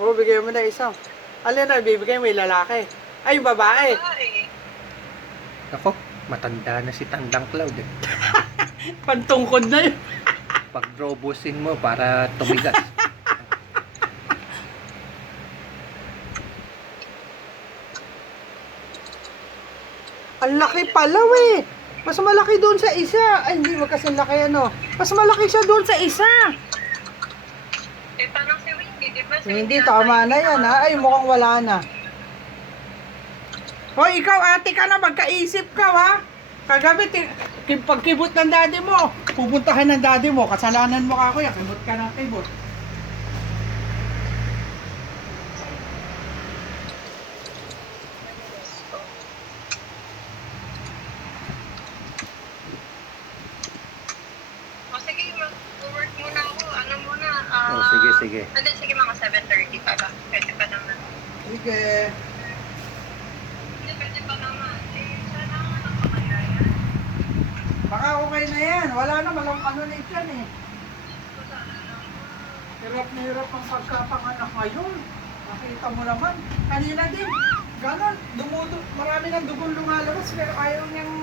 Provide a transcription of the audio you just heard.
Oo, bigyan mo na isa. Alin na, bibigay mo yung lalaki. Ay, yung babae. Babae. Ako, matanda na si Tandang Cloud eh. Pantungkod na yun. Pag robusin mo para tumigas. Ang laki pala, eh. Mas malaki doon sa isa. Ay, hindi mo kasi laki ano. Mas malaki siya doon sa isa. Eh, tanong si Wendy, di ba? Si Hindi, Wendy tama ata na yung yan, ha? Ay, mukhang wala na. Hoy, ikaw, ate ka na, magkaisip ka, ha? Kagabi, pagkibot ng daddy mo, pupuntahan ng daddy mo, kasalanan mo ka, kuya, kibot ka ng kibot. O sige, mag-work muna ako. Ano muna? Oh, sige, sige. Hindi, sige, mga 7:30 pa ba? Pwede pa naman. Sige. Hindi, pwede pa naman. Eh, sana ako kaya yan. Baka okay na yan. Wala na, malang ano na yan, eh. Hirap na hirap ang pagkapanganak ngayon. Nakita mo naman. Kanina din, ganon, marami ng dugong lumalabas pero ayaw niyang